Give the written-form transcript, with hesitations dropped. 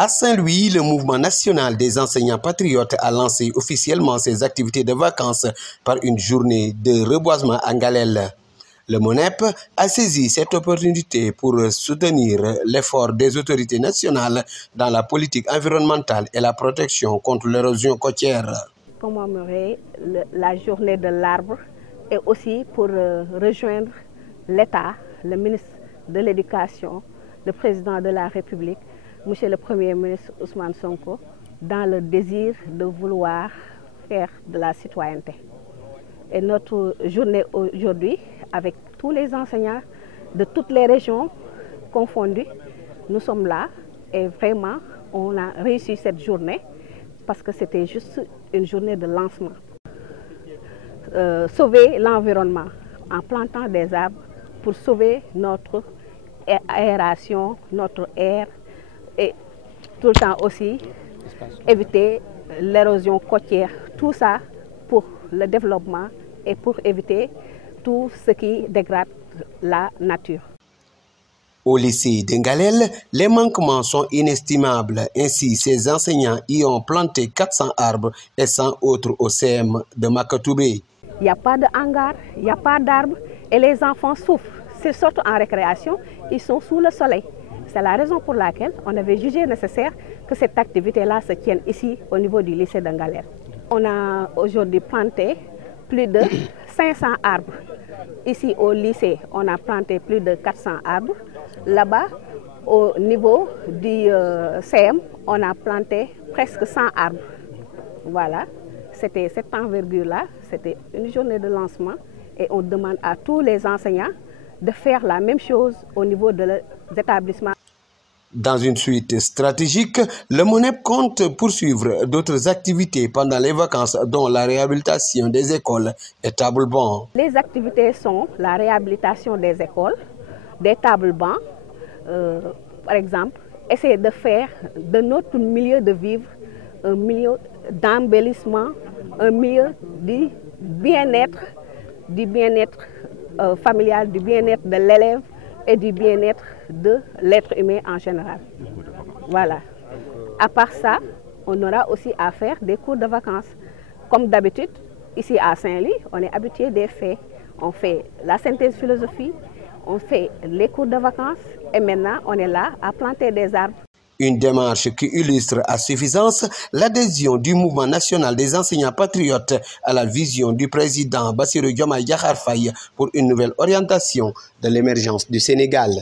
À Saint-Louis, le mouvement national des enseignants patriotes a lancé officiellement ses activités de vacances par une journée de reboisement en Ngalel. Le MONEP a saisi cette opportunité pour soutenir l'effort des autorités nationales dans la politique environnementale et la protection contre l'érosion côtière. Commémorer la journée de l'arbre et aussi pour rejoindre l'État, le ministre de l'Éducation, le président de la République, Monsieur le Premier ministre Ousmane Sonko, dans le désir de vouloir faire de la citoyenneté. Et notre journée aujourd'hui, avec tous les enseignants de toutes les régions confondues, nous sommes là et vraiment on a réussi cette journée parce que c'était juste une journée de lancement. Sauver l'environnement en plantant des arbres pour sauver notre aération, notre air et tout le temps aussi éviter l'érosion côtière. Tout ça pour le développement et pour éviter tout ce qui dégrade la nature. Au lycée de Ngalel, les manquements sont inestimables. Ainsi, ces enseignants y ont planté 400 arbres et 100 autres au CM de Makatoubé. Il n'y a pas de hangar, il n'y a pas d'arbres et les enfants souffrent. S'ils sortent en récréation, ils sont sous le soleil. C'est la raison pour laquelle on avait jugé nécessaire que cette activité-là se tienne ici au niveau du lycée de Ngalel. On a aujourd'hui planté plus de 500 arbres. Ici au lycée, on a planté plus de 400 arbres. Là-bas, au niveau du CM, on a planté presque 100 arbres. Voilà, c'était cette envergure-là, c'était une journée de lancement et on demande à tous les enseignants de faire la même chose au niveau des établissements. Dans une suite stratégique, le MONEP compte poursuivre d'autres activités pendant les vacances, dont la réhabilitation des écoles et tables-bancs. Les activités sont la réhabilitation des écoles, des tables-bancs, par exemple, essayer de faire de notre milieu de vivre un milieu d'embellissement, un milieu du bien-être familial, du bien-être de l'élève et du bien-être de l'être humain en général. Voilà. À part ça, on aura aussi à faire des cours de vacances. Comme d'habitude, ici à Saint-Louis, on est habitué des faits. On fait la synthèse philosophie, on fait les cours de vacances et maintenant on est là à planter des arbres. Une démarche qui illustre à suffisance l'adhésion du mouvement national des enseignants patriotes à la vision du président Bassirou Diomaye Diakhar Faye pour une nouvelle orientation de l'émergence du Sénégal.